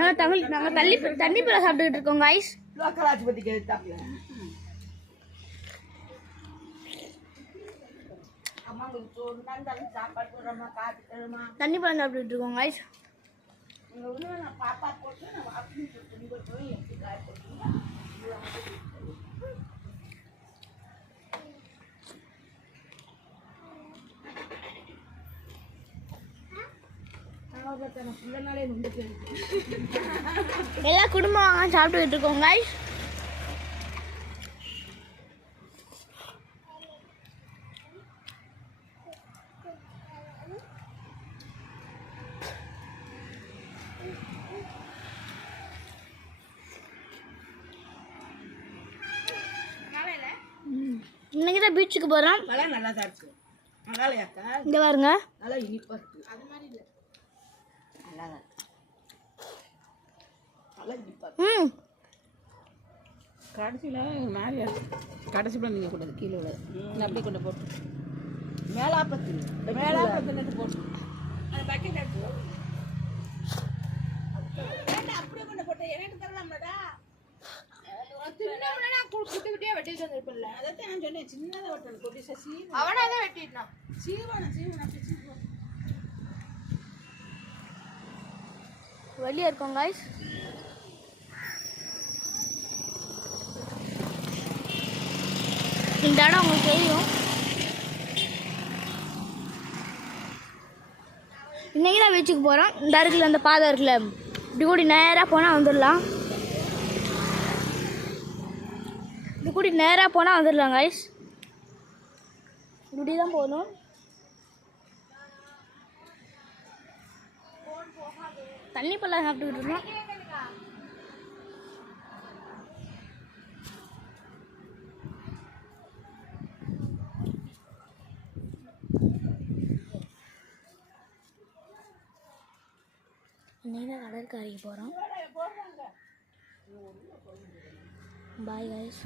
நாங்கள் தண்ணி பழம் சாப்பிட்டுக்கிட்டு இருக்கோம் guys. தண்ணி பழம் சாப்பிட்டுட்டு இருக்கோம் guys. எல்லா குடும்பம் வாங்க சாப்பிட்டுக்கிட்டு இருக்கோம் guys. இன்னைக்கு தான் பீச்சுக்கு போகிறோம். நல்லா தான் இருக்கு. இங்கே பாருங்க, நல்லா இனிப்பா இருக்கு. அது மாதிரி இல்லை, நல்லா தான் இருக்கு. நல்லா இனிப்பா இருக்கு. கடைசியில் மேலே கடைசியில் நீங்கள் கூடாது, கீழே விட அப்படியே கொண்டு போட்டு மேலாப்பத்து போட்டு அந்த பக்கெட் எடுத்து அப்படியே கொண்டு போட்டேன். எனக்கு தரலாம்டா. குட்டியே வெட்டிட்டு வந்துருப்பில்ல. அதான் நான் சொன்னேன், சின்னதாக வெட்டணும். கொட்டி சசி அவனா தான் வெட்டிட்டான். சீவனம் வெளியே இருக்கோம் guys. இந்த இடம் உங்களுக்கு தெரியும். இன்னைக்கு தான் பீச்சுக்கு போகிறோம். இந்த இருக்குல்ல, அந்த பாதை இருக்குல்ல, இப்படி கூடி நேராக போனால் வந்துடலாம். இப்படி கூடி நேராக போனால் வந்துடலாம் guys. இப்படி தான் போகணும். தண்ணி பழம் சாப்பிட்டுக்கிட்டு இருக்கோம். இன்னைக்கு தான் கடற்கரைக்கு போகிறோம். பாய் guys.